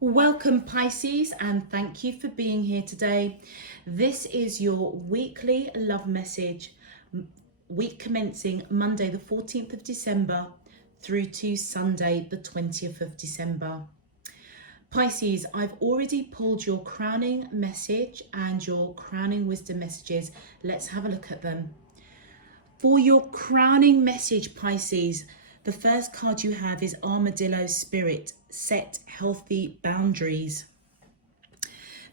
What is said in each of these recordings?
Welcome Pisces, and thank you for being here today. This is your weekly love message, week commencing Monday the 14th of December through to Sunday the 20th of December. Pisces, I've already pulled your crowning message and your crowning wisdom messages. Let's have a look at them. For your crowning message, Pisces, the first card you have is Armadillo Spirit, set healthy boundaries.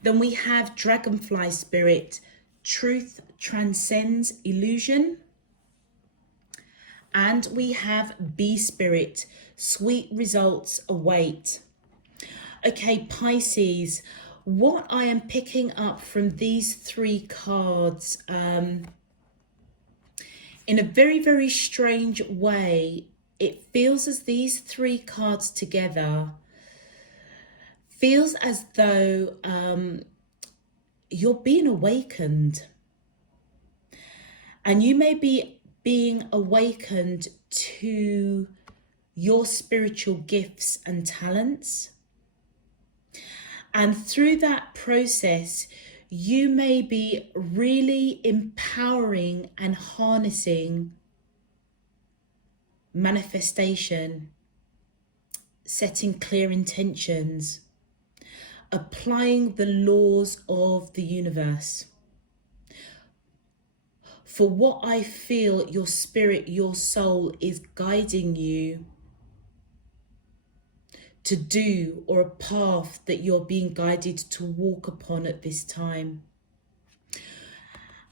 Then we have Dragonfly Spirit, truth transcends illusion. And we have Bee Spirit, sweet results await. Okay, Pisces, what I am picking up from these three cards, in a very, very strange way, it feels as these three cards together feels as though you're being awakened, and you may be being awakened to your spiritual gifts and talents, and through that process you may be really empowering and harnessing manifestation, setting clear intentions, applying the laws of the universe. For what I feel your spirit, your soul is guiding you to do, or a path that you're being guided to walk upon at this time.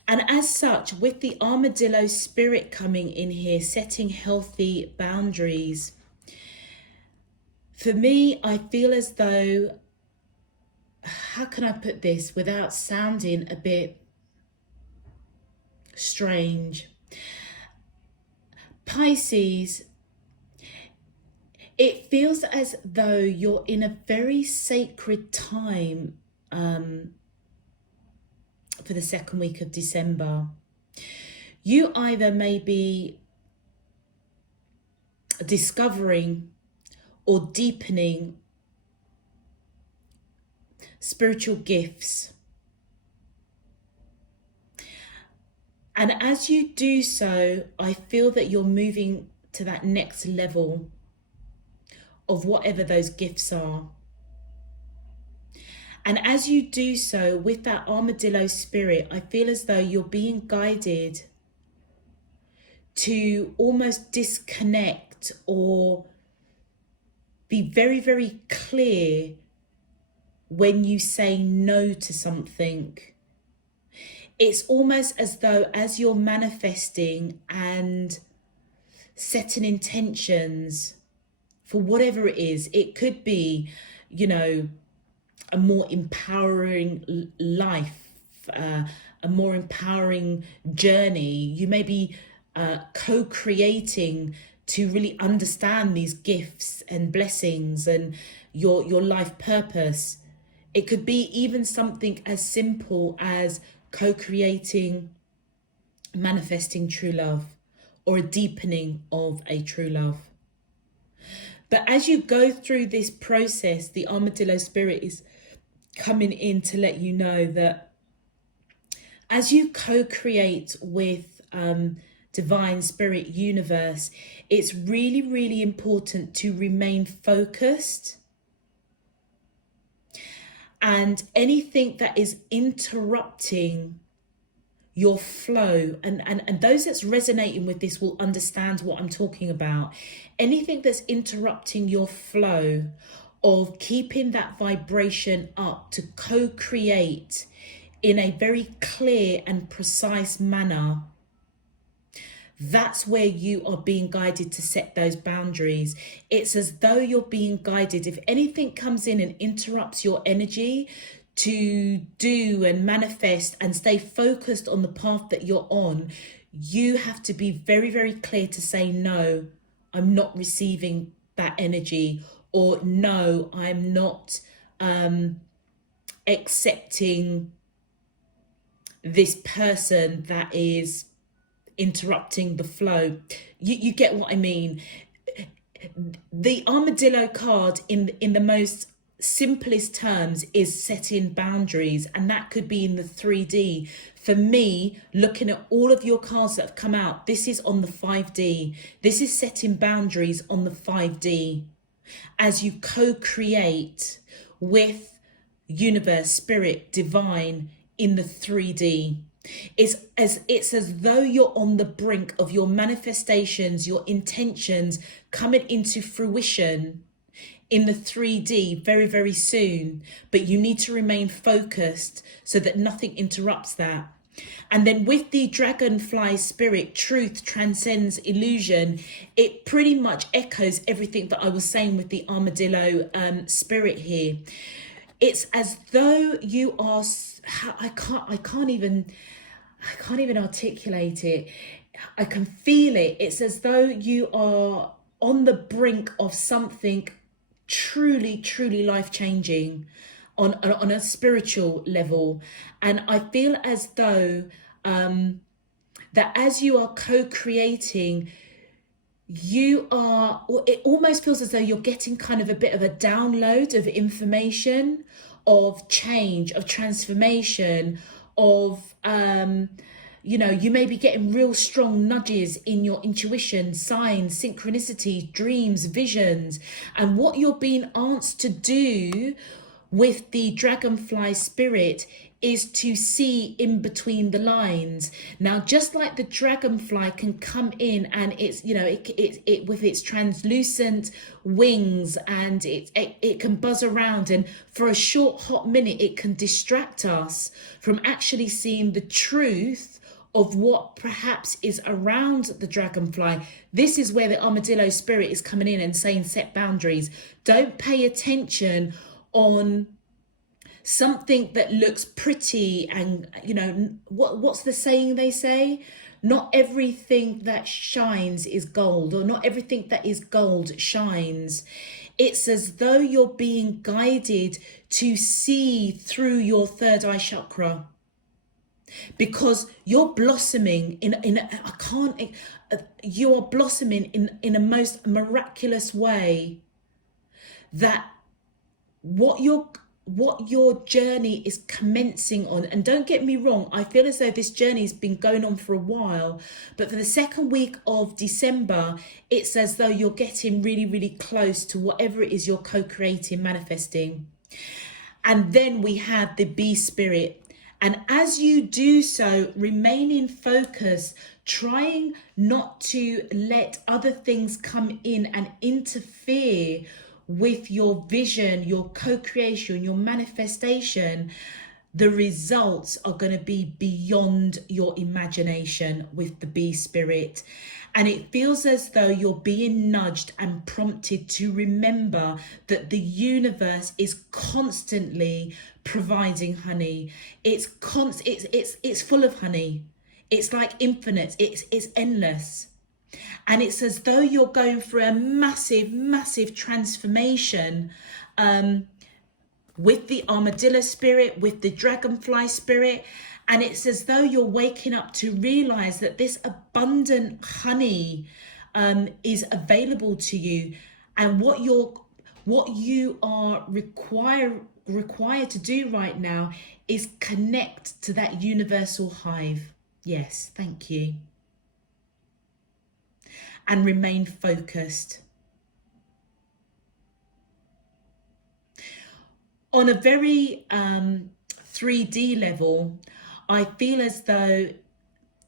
And as such, with the Armadillo Spirit coming in here, setting healthy boundaries, for me, I feel as though, how can I put this without sounding a bit strange? Pisces, it feels as though you're in a very sacred time for the second week of December. You either may be discovering or deepening spiritual gifts. And as you do so, I feel that you're moving to that next level of whatever those gifts are. And as you do so, with that Armadillo Spirit, I feel as though you're being guided to almost disconnect or be very, very clear when you say no to something. It's almost as though as you're manifesting and setting intentions for whatever it is, it could be, a more empowering life, a more empowering journey. You may be co-creating to really understand these gifts and blessings and your life purpose. It could be even something as simple as co-creating, manifesting true love, or a deepening of a true love. But as you go through this process, the Armadillo Spirit is coming in to let you know that as you co-create with divine spirit universe, it's really, really important to remain focused, and anything that is interrupting your flow, and those that's resonating with this will understand what I'm talking about. Anything that's interrupting your flow of keeping that vibration up to co-create in a very clear and precise manner, that's where you are being guided to set those boundaries. It's as though you're being guided. If anything comes in and interrupts your energy to do and manifest and stay focused on the path that you're on, you have to be very, very clear to say, no, I'm not receiving that energy, or no, I'm not accepting this person that is interrupting the flow. You get what I mean? The Armadillo card in the most simplest terms is setting boundaries, and that could be in the 3D. For me, looking at all of your cards that have come out, this is on the 5D. This is setting boundaries on the 5D as you co-create with universe, spirit, divine in the 3D. It's as though you're on the brink of your manifestations, your intentions coming into fruition in the 3D very, very soon, but you need to remain focused so that nothing interrupts that. And then with the dragonfly spirit, truth transcends illusion. It pretty much echoes everything that I was saying with the armadillo spirit here. It's as though you are, I can't even articulate it. I can feel it. It's as though you are on the brink of something truly, truly life-changing on a spiritual level. And I feel as though that as you are co-creating, it almost feels as though you're getting kind of a bit of a download of information, of change, of transformation, of you may be getting real strong nudges in your intuition, signs, synchronicity, dreams, visions. And what you're being asked to do with the dragonfly spirit is to see in between the lines. Now, just like the dragonfly can come in and it's, it with its translucent wings, and it can buzz around, and for a short hot minute it can distract us from actually seeing the truth of what perhaps is around the dragonfly. This is where the armadillo spirit is coming in and saying, set boundaries. Don't pay attention on something that looks pretty, and what's the saying they say? Not everything that shines is gold, or not everything that is gold shines. It's as though you're being guided to see through your third eye chakra, because you're blossoming you are blossoming in a most miraculous way, that what your journey is commencing on. And don't get me wrong, I feel as though this journey has been going on for a while, but for the second week of December, it's as though you're getting really, really close to whatever it is you're co-creating, manifesting. And then we have the bee spirit. And as you do so, remain in focus, trying not to let other things come in and interfere with your vision, your co-creation, your manifestation. The results are going to be beyond your imagination with the bee spirit. And it feels as though you're being nudged and prompted to remember that the universe is constantly providing honey. It's full of honey. It's like infinite. It's endless. And it's as though you're going through a massive, massive transformation with the armadillo spirit, with the dragonfly spirit. And it's as though you're waking up to realize that this abundant honey is available to you. And what you are required to do right now is connect to that universal hive. Yes, thank you. And remain focused. On a very 3D level, I feel as though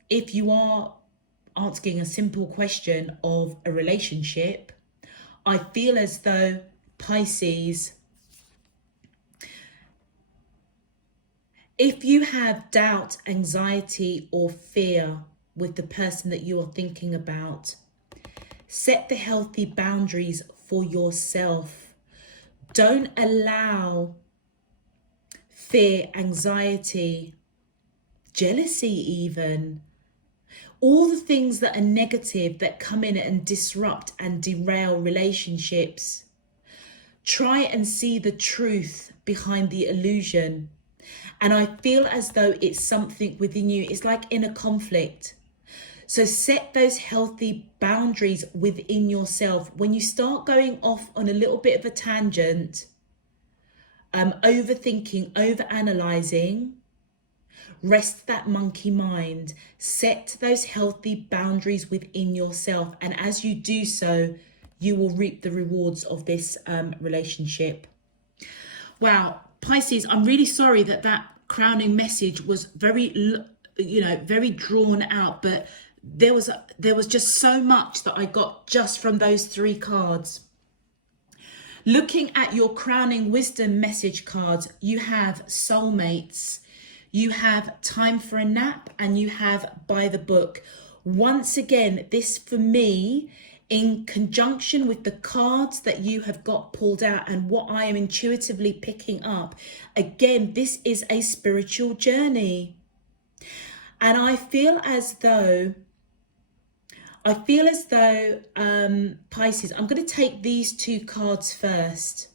if you are asking a simple question of a relationship, I feel as though Pisces, if you have doubt, anxiety, or fear with the person that you are thinking about, set the healthy boundaries for yourself. Don't allow fear, anxiety, jealousy even, all the things that are negative that come in and disrupt and derail relationships. Try and see the truth behind the illusion. And I feel as though it's something within you. It's like inner conflict. So set those healthy boundaries within yourself. When you start going off on a little bit of a tangent, overthinking, overanalyzing. Rest that monkey mind. Set those healthy boundaries within yourself. And as you do so, you will reap the rewards of this relationship. Wow, Pisces, I'm really sorry that crowning message was very, very drawn out, but there was just so much that I got just from those 3 cards. Looking at your crowning wisdom message cards, you have soulmates, you have time for a nap, and you have by the book. Once again, this for me, in conjunction with the cards that you have got pulled out and what I am intuitively picking up, again, this is a spiritual journey. And I feel as though, Pisces, I'm going to take these 2 cards first.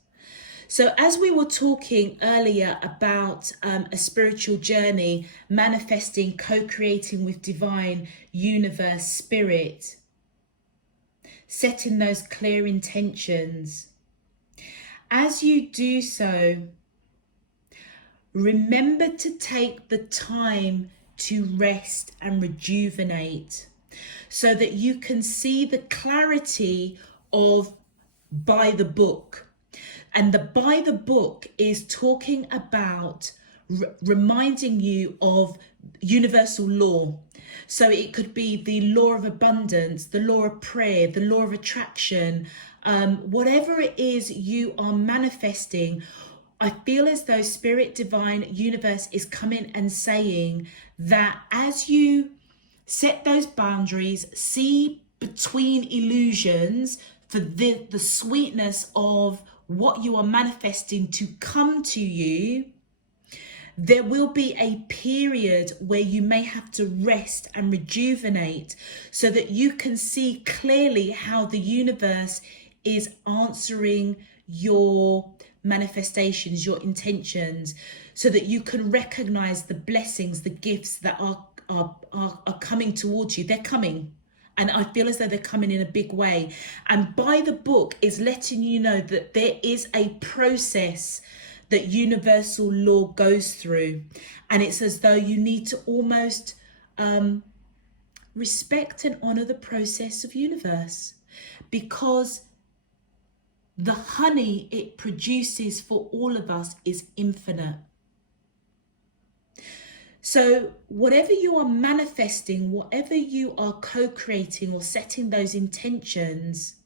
So as we were talking earlier about a spiritual journey, manifesting, co-creating with divine, universe, spirit, setting those clear intentions. As you do so, remember to take the time to rest and rejuvenate so that you can see the clarity of by the book. And the by the book is talking about reminding you of universal law. So it could be the law of abundance, the law of prayer, the law of attraction, whatever it is you are manifesting. I feel as though Spirit, Divine, Universe is coming and saying that as you set those boundaries, see between illusions for the sweetness of what you are manifesting to come to you, there will be a period where you may have to rest and rejuvenate so that you can see clearly how the universe is answering your manifestations, your intentions, so that you can recognize the blessings, the gifts that are coming towards you. They're coming. And I feel as though they're coming in a big way. And by the book is letting you know that there is a process that universal law goes through. And it's as though you need to almost respect and honor the process of universe, because the honey it produces for all of us is infinite. So whatever you are manifesting, whatever you are co-creating or setting those intentions,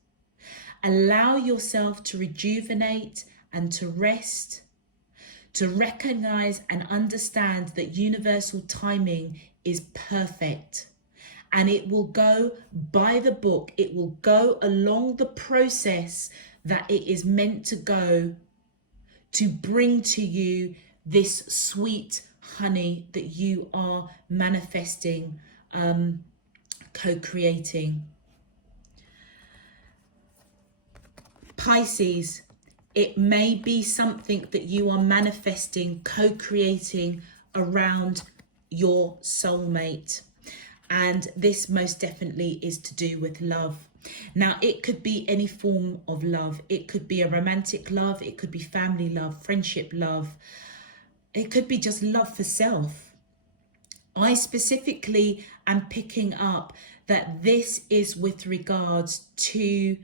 allow yourself to rejuvenate and to rest, to recognize and understand that universal timing is perfect. And it will go by the book. It will go along the process that it is meant to go to bring to you this sweet honey that you are manifesting, co-creating. Pisces, it may be something that you are manifesting, co-creating around your soulmate. And this most definitely is to do with love. Now, it could be any form of love. It could be a romantic love. It could be family love, friendship love. It could be just love for self. I specifically am picking up that this is with regards to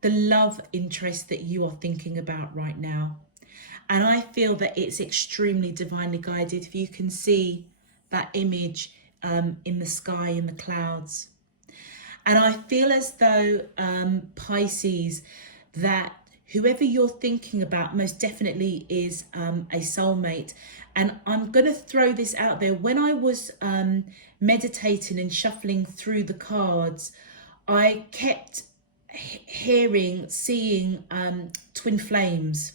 the love interest that you are thinking about right now. And I feel that it's extremely divinely guided. If you can see that image in the sky, in the clouds. And I feel as though, Pisces, that whoever you're thinking about most definitely is a soulmate. And I'm going to throw this out there. When I was meditating and shuffling through the cards, I kept seeing twin flames.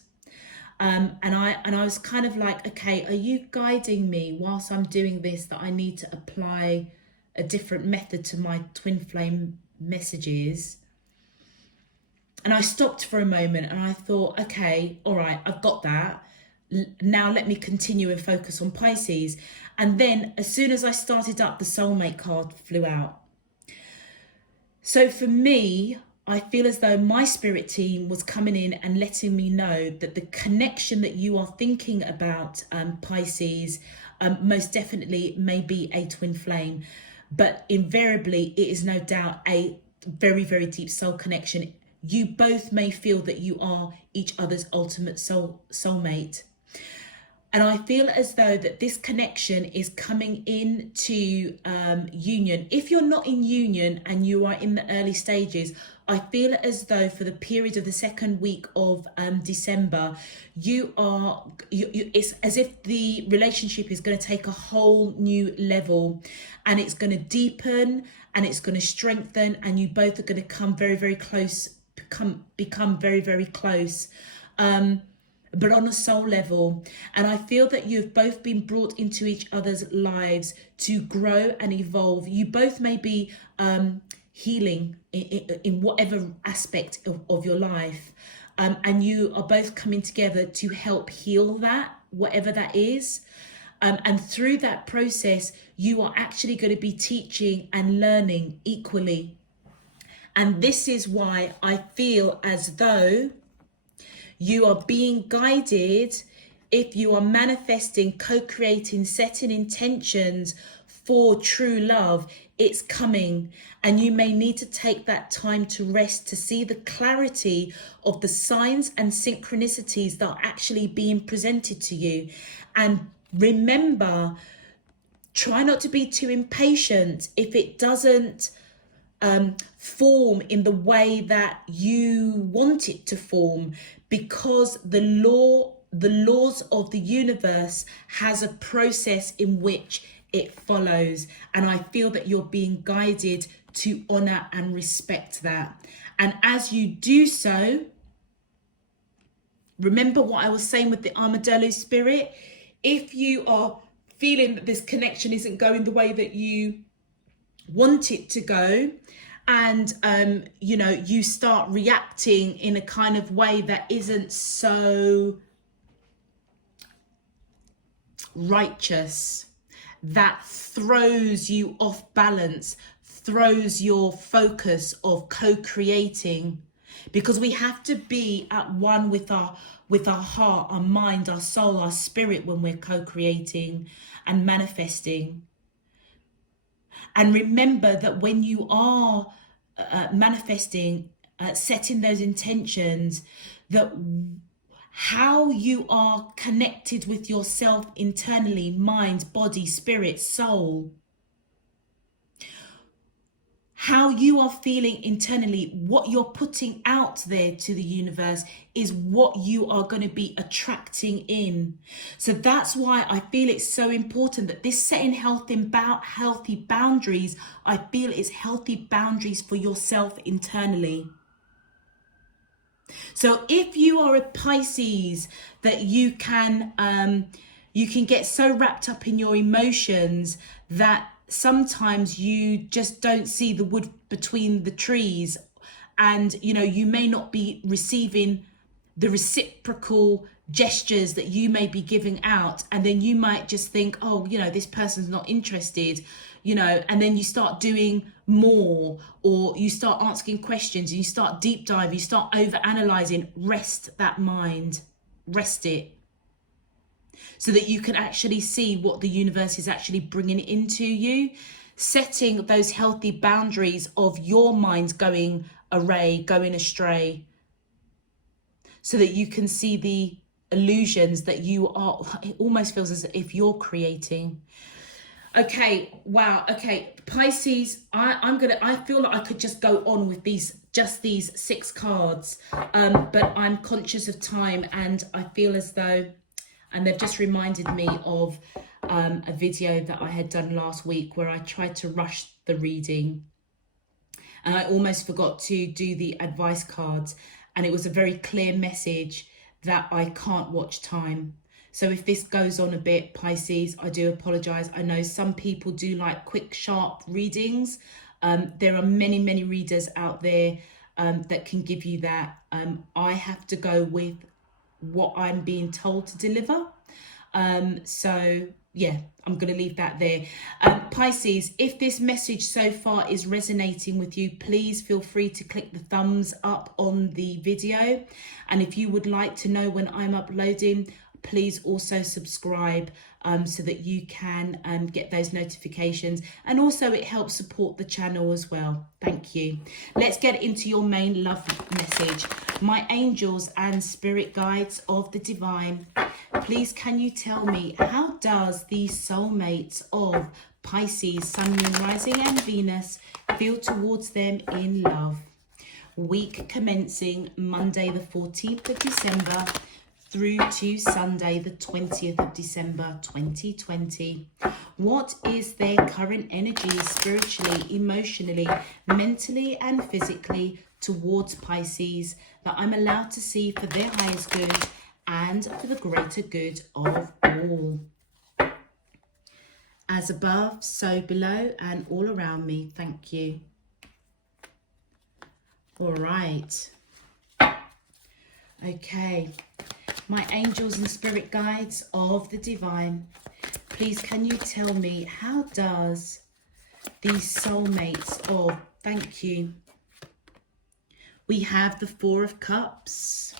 And I was kind of like, okay, are you guiding me whilst I'm doing this that I need to apply a different method to my twin flame messages? And I stopped for a moment and I thought, okay, all right, I've got that. Now let me continue and focus on Pisces. And then as soon as I started up, the soulmate card flew out. So for me, I feel as though my spirit team was coming in and letting me know that the connection that you are thinking about, Pisces, most definitely may be a twin flame, but invariably it is no doubt a very, very deep soul connection. You both may feel that you are each other's ultimate soulmate. And I feel as though that this connection is coming into union. If you're not in union and you are in the early stages, I feel as though for the period of the second week of December, it's as if the relationship is going to take a whole new level, and it's going to deepen and it's going to strengthen, and you both are going to come very, very close, become very, very close. But on a soul level. And I feel that you've both been brought into each other's lives to grow and evolve. You both may be healing in whatever aspect of your life. And you are both coming together to help heal that, whatever that is. And through that process, you are actually going to be teaching and learning equally. And this is why I feel as though you are being guided. If you are manifesting, co-creating, setting intentions for true love, it's coming. And you may need to take that time to rest, to see the clarity of the signs and synchronicities that are actually being presented to you. And remember, try not to be too impatient if it doesn't form in the way that you want it to form, because the laws of the universe has a process in which it follows. And I feel that you're being guided to honor and respect that. And as you do so, remember what I was saying with the armadillo spirit. If you are feeling that this connection isn't going the way that you want it to go, and you start reacting in a kind of way that isn't so righteous, that throws you off balance, throws your focus of co-creating, because we have to be at one with our heart, our mind, our soul, our spirit when we're co-creating and manifesting. And remember that when you are manifesting, setting those intentions, that how you are connected with yourself internally, mind, body, spirit, soul, how you are feeling internally, what you're putting out there to the universe is what you are going to be attracting in. So that's why I feel it's so important that this setting healthy boundaries, I feel it's healthy boundaries for yourself internally. So if you are a Pisces, that you can get so wrapped up in your emotions that sometimes you just don't see the wood between the trees, and you may not be receiving the reciprocal gestures that you may be giving out, and then you might just think, oh, this person's not interested, and then you start doing more, or you start asking questions, and you start deep diving, you start over analyzing. Rest that mind, rest it, so that you can actually see what the universe is actually bringing into you, setting those healthy boundaries of your mind going astray, so that you can see the illusions that you are, it almost feels as if you're creating. Okay, wow. Okay, Pisces, I feel like I could just go on with these 6 cards, but I'm conscious of time, and I feel as though, and they've just reminded me of a video that I had done last week where I tried to rush the reading, and I almost forgot to do the advice cards, and it was a very clear message that I can't watch time. So if this goes on a bit, Pisces, I do apologise. I know some people do like quick, sharp readings. There are many, many readers out there that can give you that. I have to go with what I'm being told to deliver. So yeah, I'm going to leave that there. Pisces, if this message so far is resonating with you, please feel free to click the thumbs up on the video. And if you would like to know when I'm uploading, please also subscribe so that you can get those notifications. And also it helps support the channel as well. Thank you. Let's get into your main love message. My angels and spirit guides of the divine, please can you tell me, how does the soulmates of Pisces, Sun, Moon, Rising and Venus feel towards them in love? Week commencing Monday the 14th of December through to Sunday the 20th of December 2020. What is their current energy spiritually, emotionally, mentally and physically towards Pisces that I'm allowed to see for their highest good and for the greater good of all? As above, so below and all around me. Thank you. All right. Okay. My angels and spirit guides of the divine, please can you tell me, how does these soulmates of, thank you, we have the Four of Cups.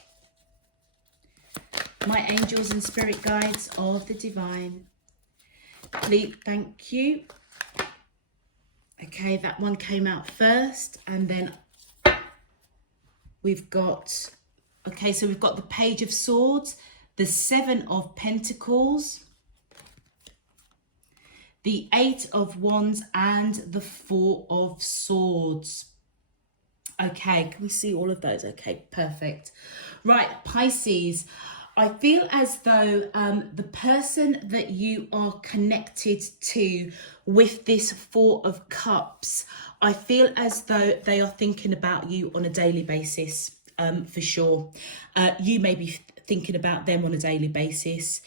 My angels and spirit guides of the divine, please, thank you. Okay, that one came out first, and then we've got, okay, so we've got the Page of Swords, the Seven of Pentacles, the Eight of Wands, and the Four of Swords. Okay, can we see all of those? Okay, perfect. Right, Pisces, I feel as though the person that you are connected to with this Four of Cups, I feel as though they are thinking about you on a daily basis, for sure. You may be thinking about them on a daily basis.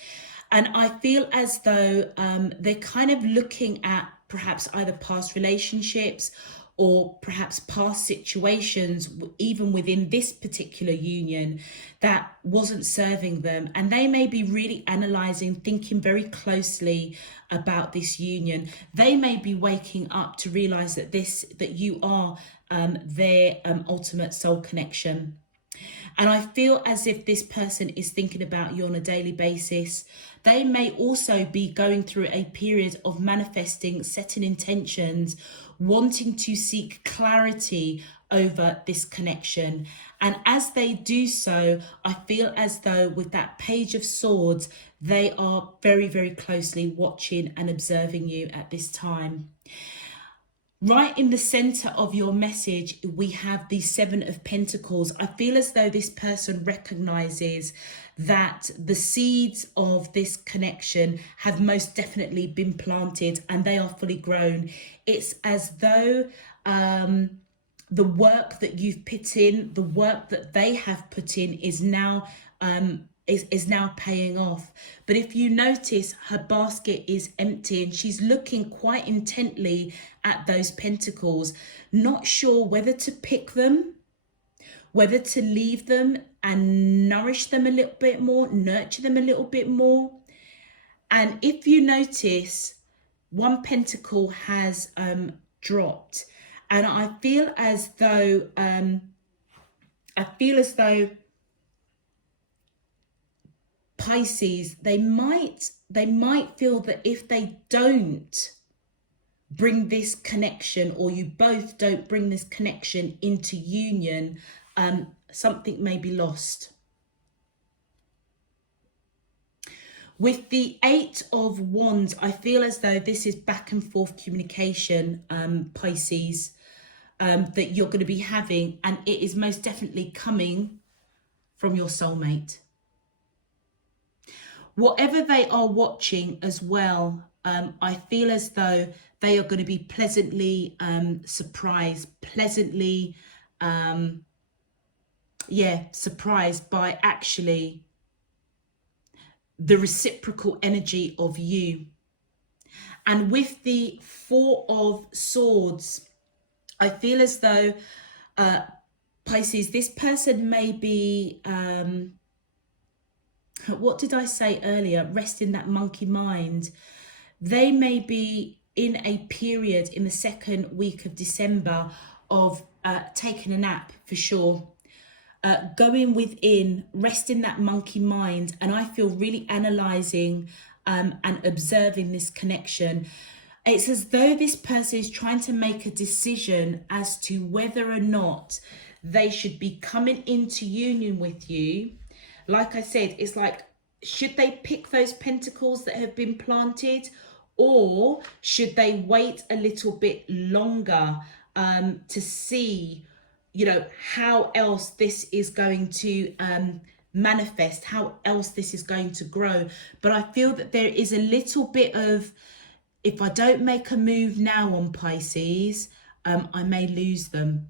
And I feel as though they're kind of looking at perhaps either past relationships or perhaps past situations, even within this particular union, that wasn't serving them. And they may be really analysing, thinking very closely about this union. They may be waking up to realise that you are their ultimate soul connection. And I feel as if this person is thinking about you on a daily basis. They may also be going through a period of manifesting, setting intentions, wanting to seek clarity over this connection. And as they do so, I feel as though with that Page of Swords, they are very, very closely watching and observing you at this time. Right in the center of your message, we have the Seven of Pentacles. I feel as though this person recognizes that the seeds of this connection have most definitely been planted and they are fully grown. It's as though the work that you've put in, the work that they have put in is now is now paying off. But if you notice, her basket is empty and she's looking quite intently at those pentacles, not sure whether to pick them, whether to leave them and nourish them a little bit more, nurture them a little bit more. And if you notice, one pentacle has dropped, and I feel as though Pisces, they might feel that if they don't bring this connection, or you both don't bring this connection into union, something may be lost. With the Eight of Wands, I feel as though this is back and forth communication, Pisces, that you're going to be having, and it is most definitely coming from your soulmate. Whatever they are watching as well, I feel as though they are going to be pleasantly surprised, surprised by actually the reciprocal energy of you. And with the Four of Swords, I feel as though Pisces, this person may be what did I say earlier? Rest in that monkey mind. they may be in a period in the second week of December of taking a nap for sure. Going within, resting that monkey mind, and I feel really analysing and observing this connection. It's as though this person is trying to make a decision as to whether or not they should be coming into union with you. Like I said, it's like, should they pick those pentacles that have been planted, or should they wait a little bit longer to see, you know, how else this is going to manifest, how else this is going to grow. But I feel that there is a little bit of, if I don't make a move now on Pisces, I may lose them.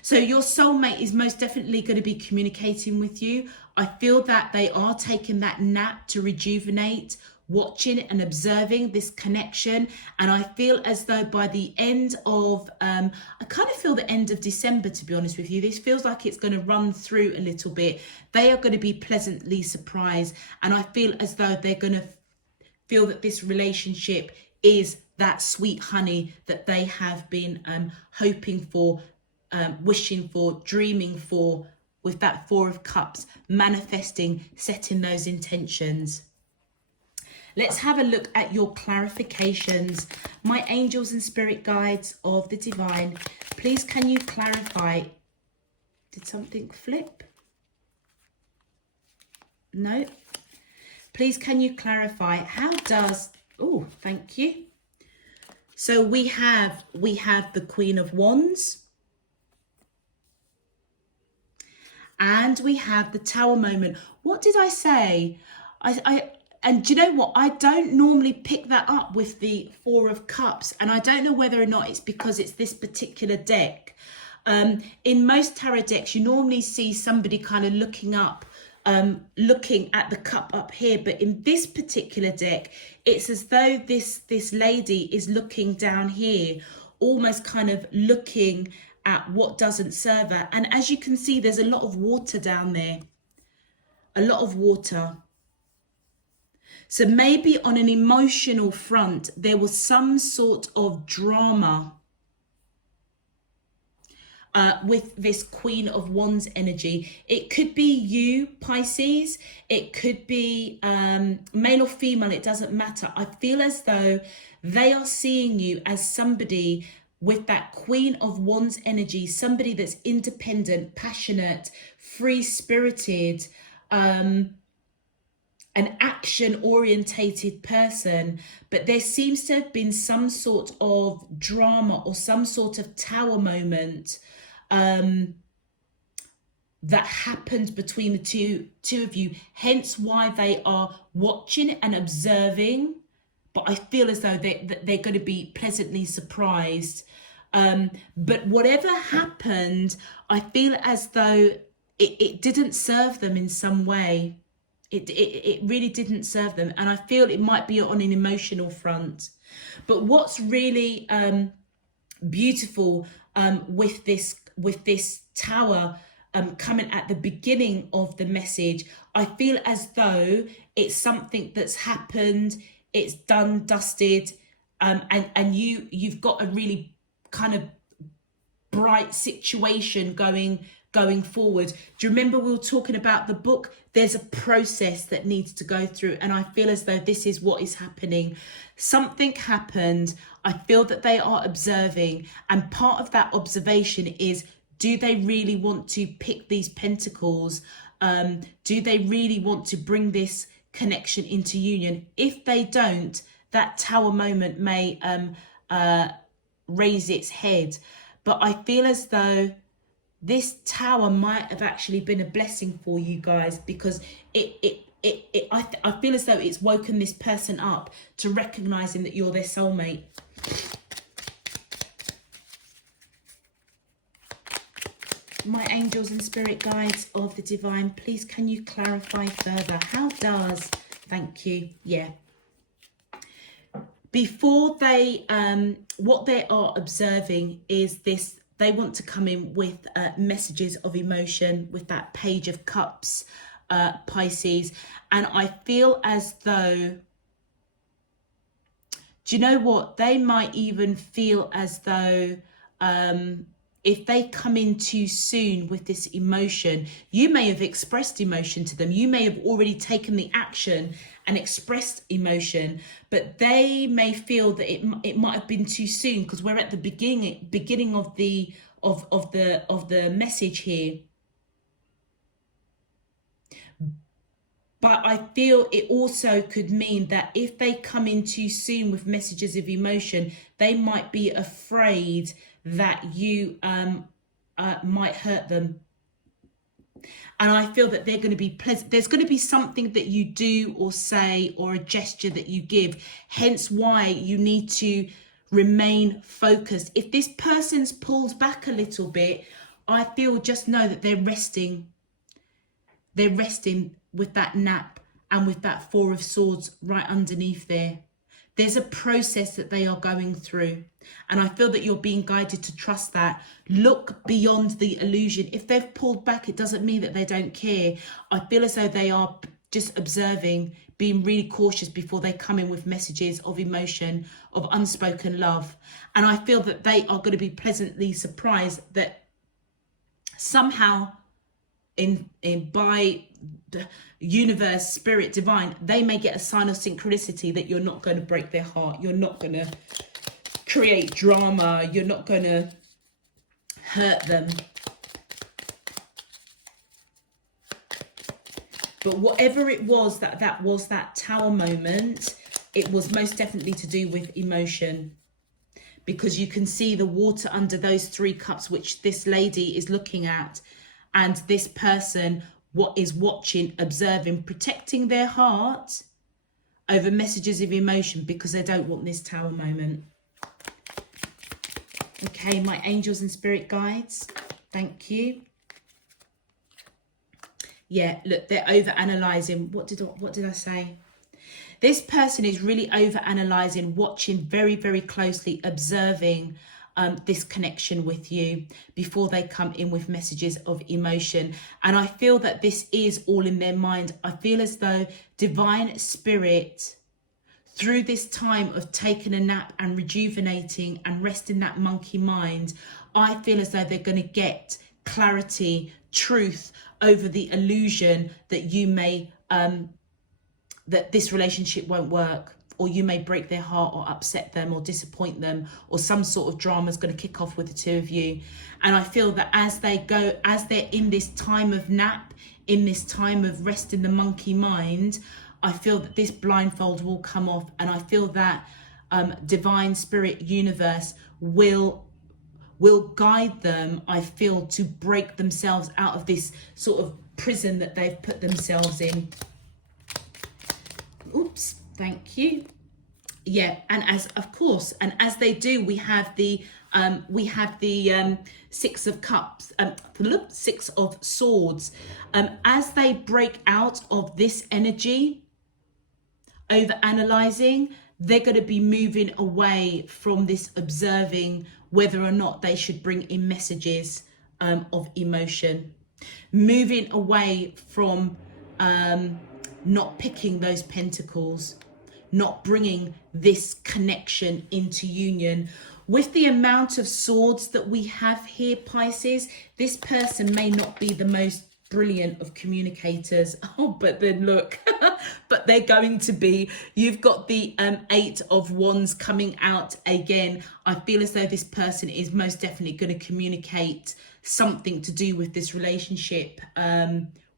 So your soulmate is most definitely going to be communicating with you. I feel that they are taking that nap to rejuvenate, watching and observing this connection. And I feel as though by the end of, I kind of feel the end of December, to be honest with you. This feels like it's going to run through a little bit. They are going to be pleasantly surprised. And I feel as though they're going to feel that this relationship is that sweet honey that they have been hoping for, wishing for, dreaming for, with that Four of Cups, manifesting, setting those intentions. Let's have a look at your clarifications. My angels and spirit guides of the divine, please can you clarify? Did something flip? No. Please can you clarify, how does, oh, thank you. So we have the Queen of Wands. And we have the Tower moment. What did I say? And do you know what? I don't normally pick that up with the Four of Cups. And I don't know whether or not it's because it's this particular deck. In most tarot decks, you normally see somebody kind of looking up, looking at the cup up here. But in this particular deck, it's as though this lady is looking down here, almost kind of looking at what doesn't serve her. And as you can see, there's a lot of water down there. A lot of water. So maybe on an emotional front, there was some sort of drama with this Queen of Wands energy. It could be you, Pisces. It could be male or female. It doesn't matter. I feel as though they are seeing you as somebody with that Queen of Wands energy, somebody that's independent, passionate, free-spirited, an action-orientated person. But there seems to have been some sort of drama or some sort of tower moment that happened between the two of you, hence why they are watching and observing. But I feel as though they're going to be pleasantly surprised. But whatever happened, I feel as though it didn't serve them in some way. It really didn't serve them. And I feel it might be on an emotional front. But what's really beautiful with this tower coming at the beginning of the message, I feel as though it's something that's happened, it's done, dusted, and you've got a really kind of bright situation going forward. Do you remember we were talking about the book? There's a process that needs to go through, and I feel as though this is what is happening. Something happened. I feel that they are observing, and part of that observation is, do they really want to pick these pentacles? Do they really want to bring this connection into union? If they don't, that tower moment may raise its head. But I feel as though this tower might have actually been a blessing for you guys, because I feel as though it's woken this person up to recognizing that you're their soulmate. My angels and spirit guides of the divine, please can you clarify further? How does, thank you, yeah. Before they, what they are observing is this, they want to come in with messages of emotion with that Page of Cups, Pisces. And I feel as though do you know what? They might even feel as though if they come in too soon with this emotion, you may have expressed emotion to them. You may have already taken the action and expressed emotion, but they may feel that it might have been too soon, because we're at the beginning of the message here. But I feel it also could mean that if they come in too soon with messages of emotion, they might be afraid that you might hurt them. And I feel that they're going to be pleasant. There's going to be something that you do or say, or a gesture that you give. Hence why you need to remain focused. If this person's pulled back a little bit, I feel just know that they're resting. They're resting with that nap and with that Four of Swords right underneath there. There's a process that they are going through. And I feel that you're being guided to trust that. Look beyond the illusion. If they've pulled back, it doesn't mean that they don't care. I feel as though they are just observing, being really cautious before they come in with messages of emotion, of unspoken love. And I feel that they are going to be pleasantly surprised that somehow by the universe, spirit, divine, they may get a sign of synchronicity that you're not going to break their heart. You're not going to create drama. You're not going to hurt them. But whatever it was that was that Tower moment, it was most definitely to do with emotion. Because you can see the water under those 3 cups, which this lady is looking at. And this person, what is watching, observing, protecting their heart over messages of emotion, because they don't want this Tower moment. Okay, my angels and spirit guides, thank you. Yeah, look, they're over-analysing. What did I say? This person is really over-analysing, watching very, very closely, observing this connection with you before they come in with messages of emotion. And I feel that this is all in their mind. I feel as though divine spirit, through this time of taking a nap and rejuvenating and resting that monkey mind, I feel as though they're going to get clarity, truth over the illusion that you may, that this relationship won't work, or you may break their heart or upset them or disappoint them, or some sort of drama is going to kick off with the 2 of you. And I feel that as they're in this time of nap, in this time of resting the monkey mind, I feel that this blindfold will come off. And I feel that divine spirit universe will guide them, I feel, to break themselves out of this sort of prison that they've put themselves in. Oops, thank you. Yeah, and as they do, we have the 6 of cups, 6 of swords. As they break out of this energy, over analyzing, they're going to be moving away from this observing whether or not they should bring in messages of emotion, moving away from not picking those pentacles, not bringing this connection into union. With the amount of swords that we have here, Pisces, this person may not be the most brilliant of communicators. Oh, but then look, but they're going to be. You've got the 8 of Wands coming out again. I feel as though this person is most definitely going to communicate something to do with this relationship.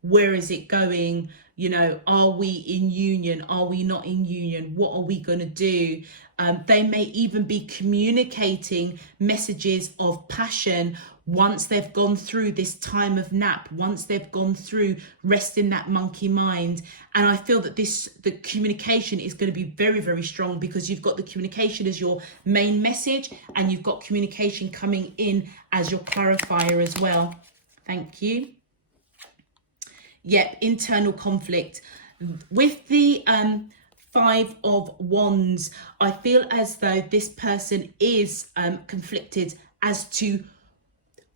Where is it going? You know, are we in union? Are we not in union? What are we going to do? They may even be communicating messages of passion once they've gone through this time of nap, once they've gone through resting that monkey mind. And I feel that the communication is going to be very, very strong, because you've got the communication as your main message, and you've got communication coming in as your clarifier as well. Thank you. Yep, internal conflict. With the 5 of Wands, I feel as though this person is conflicted as to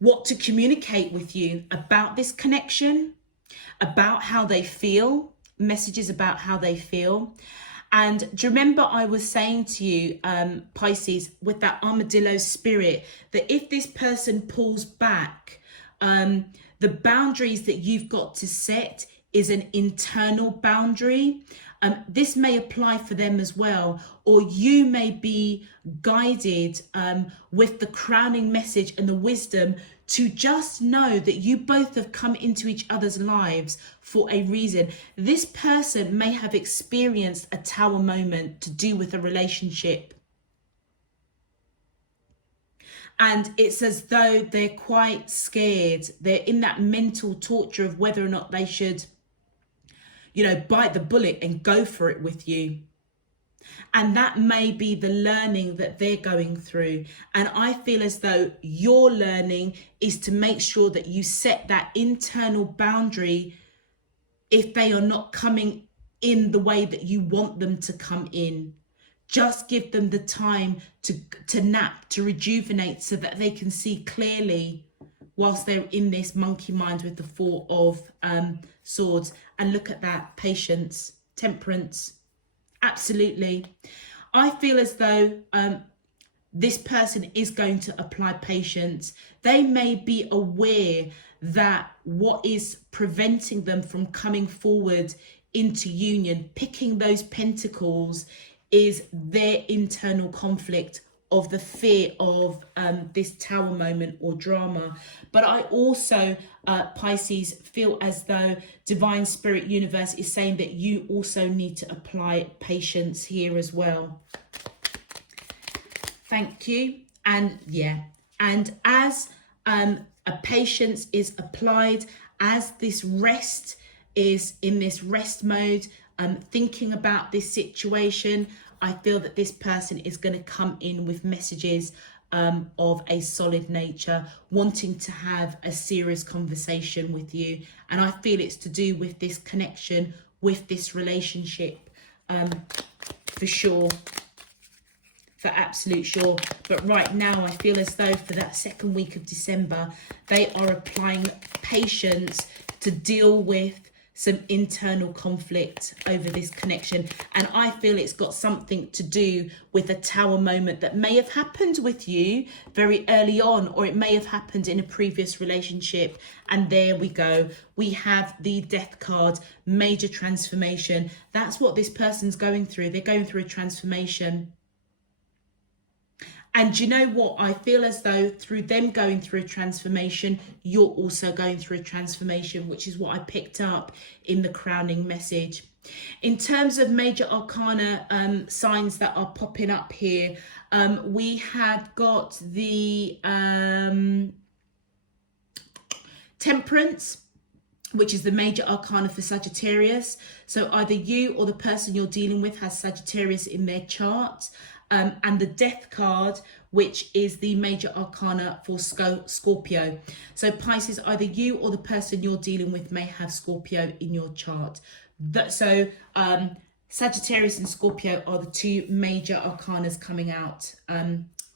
what to communicate with you about this connection, about how they feel, messages about how they feel. And do you remember I was saying to you, Pisces, with that armadillo spirit, that if this person pulls back, the boundaries that you've got to set is an internal boundary. This may apply for them as well, or you may be guided with the crowning message and the wisdom to just know that you both have come into each other's lives for a reason. This person may have experienced a tower moment to do with a relationship. And it's as though they're quite scared. They're in that mental torture of whether or not they should, you know, bite the bullet and go for it with you. And that may be the learning that they're going through. And I feel as though your learning is to make sure that you set that internal boundary if they are not coming in the way that you want them to come in. Just give them the time to nap, to rejuvenate, so that they can see clearly whilst they're in this monkey mind with the Four of Swords. And look at that, patience, temperance. Absolutely. I feel as though this person is going to apply patience. They may be aware that what is preventing them from coming forward into union, picking those pentacles, is their internal conflict of the fear of this tower moment or drama. But I also, Pisces, feel as though Divine Spirit Universe is saying that you also need to apply patience here as well. Thank you. And yeah, and as a patience is applied, as this rest is in this rest mode, thinking about this situation, I feel that this person is going to come in with messages of a solid nature, wanting to have a serious conversation with you. And I feel it's to do with this connection, with this relationship, for sure, for absolute sure. But right now, I feel as though for that second week of December, they are applying patience to deal with some internal conflict over this connection. And I feel it's got something to do with a tower moment that may have happened with you very early on, or it may have happened in a previous relationship. And there we go. We have the Death card, major transformation. That's what this person's going through. They're going through a transformation. And you know what? I feel as though through them going through a transformation, you're also going through a transformation, which is what I picked up in the crowning message. In terms of major arcana signs that are popping up here, we have got the Temperance, which is the major arcana for Sagittarius. So either you or the person you're dealing with has Sagittarius in their chart. And the Death card, which is the major arcana for Scorpio. So Pisces, either you or the person you're dealing with may have Scorpio in your chart. So Sagittarius and Scorpio are the two major arcanas coming out.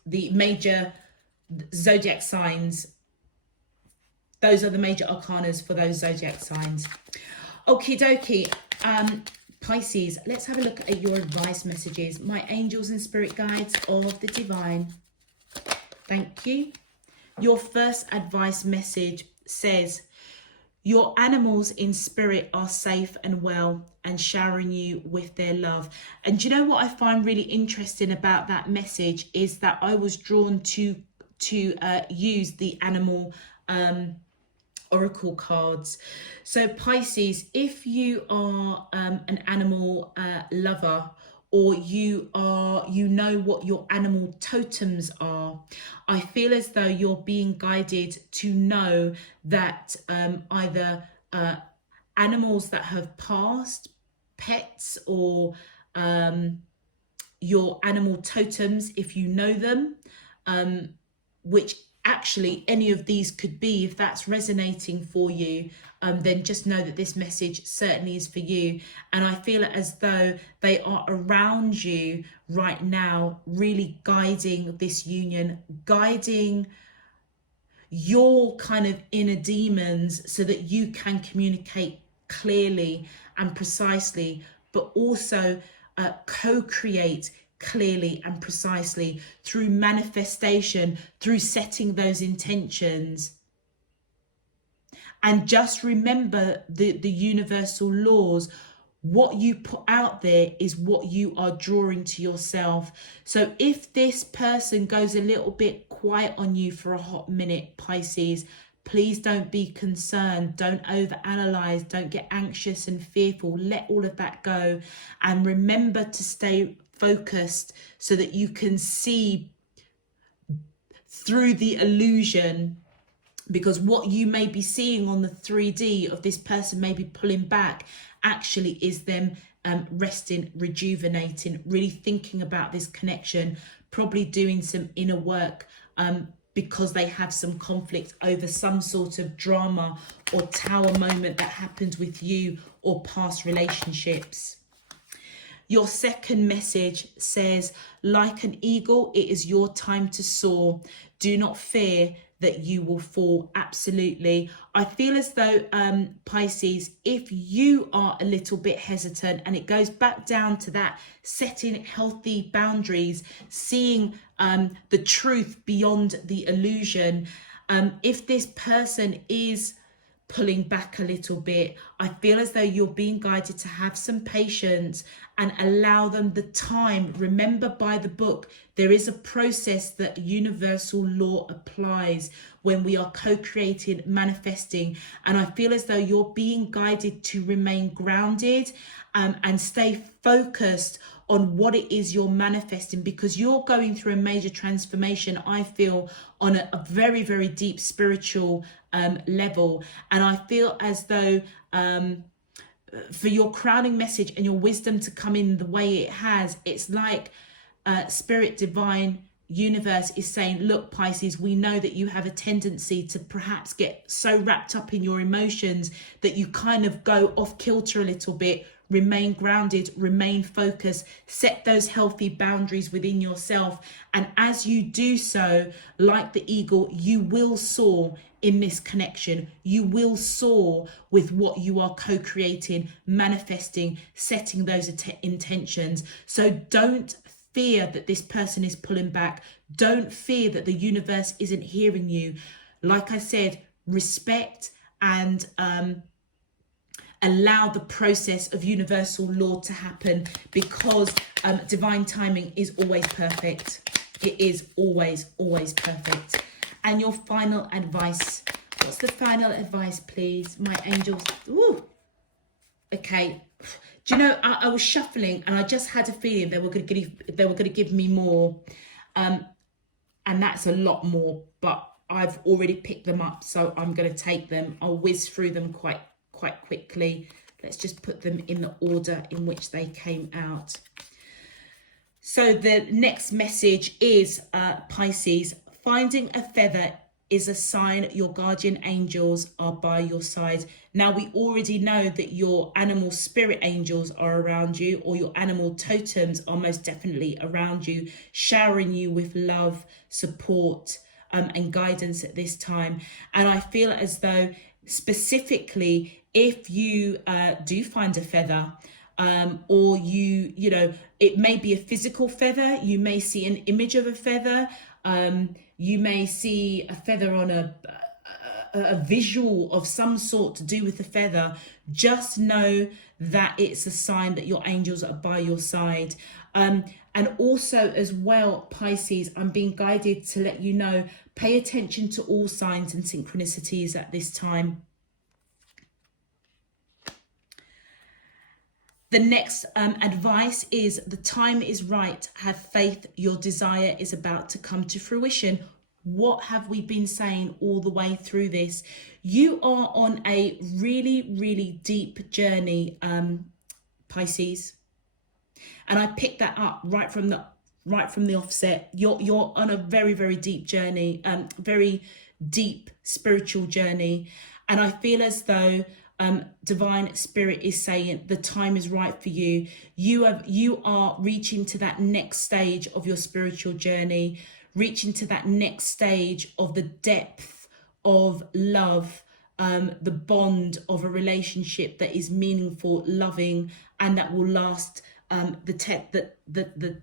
The major zodiac signs, those are the major arcanas for those zodiac signs. Okie dokie. Pisces, let's have a look at your advice messages. My angels and spirit guides of the divine. Thank you. Your first advice message says, your animals in spirit are safe and well and showering you with their love. And you know what I find really interesting about that message is that I was drawn to use the animal oracle cards. So Pisces, if you are an animal lover, or you know what your animal totems are, I feel as though you're being guided to know that either animals that have passed, pets, or your animal totems, if you know them, which actually any of these could be. If that's resonating for you, then just know that this message certainly is for you. And I feel as though they are around you right now, really guiding this union, guiding your kind of inner demons so that you can communicate clearly and precisely, but also co-create clearly and precisely through manifestation, through setting those intentions. And just remember the universal laws. What you put out there is what you are drawing to yourself. So if this person goes a little bit quiet on you for a hot minute, Pisces, please don't be concerned. Don't overanalyze. Don't get anxious and fearful. Let all of that go. And remember to stay focused so that you can see through the illusion. Because what you may be seeing on the 3D of this person maybe pulling back actually is them resting, rejuvenating, really thinking about this connection, probably doing some inner work because they have some conflict over some sort of drama or tower moment that happened with you or past relationships. Your second message says, like an eagle, it is your time to soar. Do not fear that you will fall. Absolutely. I feel as though, Pisces, if you are a little bit hesitant, and it goes back down to that setting healthy boundaries, seeing the truth beyond the illusion. If this person is pulling back a little bit, I feel as though you're being guided to have some patience and allow them the time. Remember, by the book, there is a process that universal law applies when we are co-creating, manifesting. And I feel as though you're being guided to remain grounded and stay focused on what it is you're manifesting, because you're going through a major transformation, I feel, on a very, very deep spiritual level. And I feel as though for your crowning message and your wisdom to come in the way it has, it's like Spirit, Divine, Universe is saying, look, Pisces, we know that you have a tendency to perhaps get so wrapped up in your emotions that you kind of go off kilter a little bit. Remain grounded, remain focused, set those healthy boundaries within yourself. And as you do so, like the eagle, you will soar in this connection. You will soar with what you are co-creating, manifesting, setting those intentions. So don't fear that this person is pulling back. Don't fear that the universe isn't hearing you. Like I said, respect and allow the process of universal law to happen, because divine timing is always perfect. It is always perfect. And your final advice. What's the final advice, please, my angels? Ooh. Okay. Do you know, I was shuffling and I just had a feeling they were going to give me more, and that's a lot more. But I've already picked them up, so I'm going to take them. I'll whiz through them quite quickly. Let's just put them in the order in which they came out. So the next message is Pisces, finding a feather is a sign your guardian angels are by your side. Now, we already know that your animal spirit angels are around you, or your animal totems are most definitely around you, showering you with love, support, and guidance at this time. And I feel as though specifically, if you do find a feather, or you know, it may be a physical feather, you may see an image of a feather, you may see a feather on a visual of some sort to do with the feather. Just know that it's a sign that your angels are by your side. And also as well, Pisces, I'm being guided to let you know, pay attention to all signs and synchronicities at this time. The next advice is, the time is right. Have faith. Your desire is about to come to fruition. What have we been saying all the way through this? You are on a really, really deep journey, Pisces. And I picked that up right from the offset. You're on a very, very deep journey, very deep spiritual journey. And I feel as though divine spirit is saying the time is right for you. You are reaching to that next stage of your spiritual journey, reaching to that next stage of the depth of love, the bond of a relationship that is meaningful, loving, and that will last the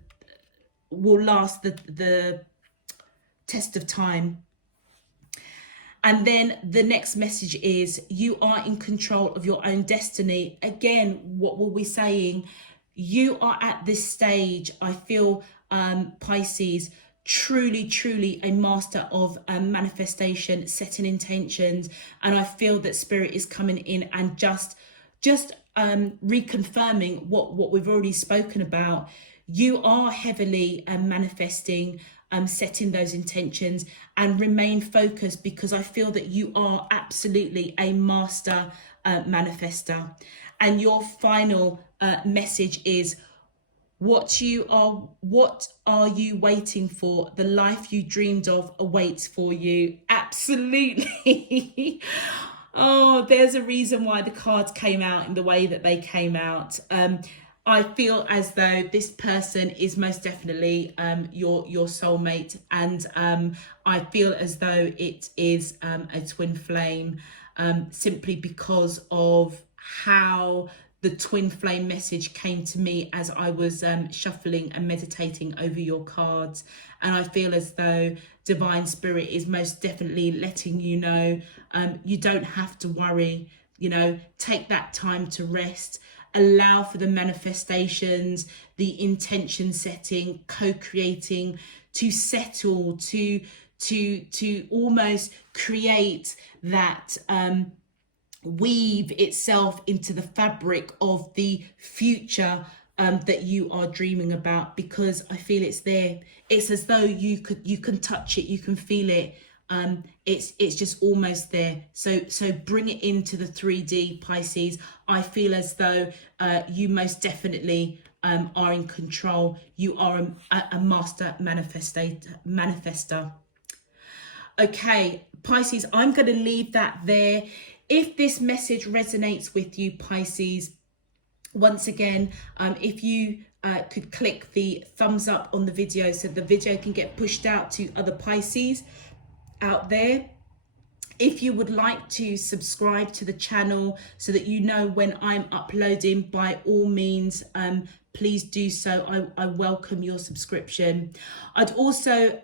will last the test of time. And then the next message is you are in control of your own destiny. Again, what were we saying? You are at this stage, I feel, Pisces, truly a master of manifestation, setting intentions. And I feel that Spirit is coming in and just reconfirming what we've already spoken about. You are heavily manifesting, setting those intentions, and remain focused, because I feel that you are absolutely a master manifester. And your final message is what are you waiting for? The life you dreamed of awaits for you. Absolutely. Oh, there's a reason why the cards came out in the way that they came out. I feel as though this person is most definitely your soulmate, and I feel as though it is a twin flame, simply because of how the twin flame message came to me as I was shuffling and meditating over your cards. And I feel as though Divine Spirit is most definitely letting you know, you don't have to worry, take that time to rest. Allow for the manifestations, the intention setting, co-creating, to settle, to almost create that weave itself into the fabric of the future that you are dreaming about, because I feel it's there. It's as though you can touch it, you can feel it. It's just almost there. So bring it into the 3D, Pisces. I feel as though you most definitely are in control. You are a master manifester. Okay, Pisces, I'm going to leave that there. If this message resonates with you, Pisces, once again, if you could click the thumbs up on the video so the video can get pushed out to other Pisces out there. If you would like to subscribe to the channel so that you know when I'm uploading, by all means, please do so. I welcome your subscription. I'd also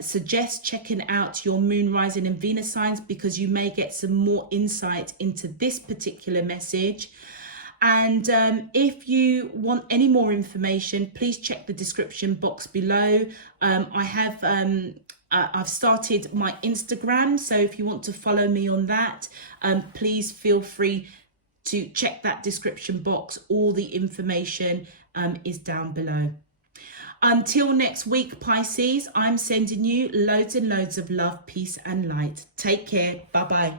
suggest checking out your moon, rising and Venus signs, because you may get some more insight into this particular message. And if you want any more information, please check the description box below. I've started my Instagram, so if you want to follow me on that, please feel free to check that description box. All the information is down below. Until next week, Pisces, I'm sending you loads and loads of love, peace and light. Take care. Bye-bye.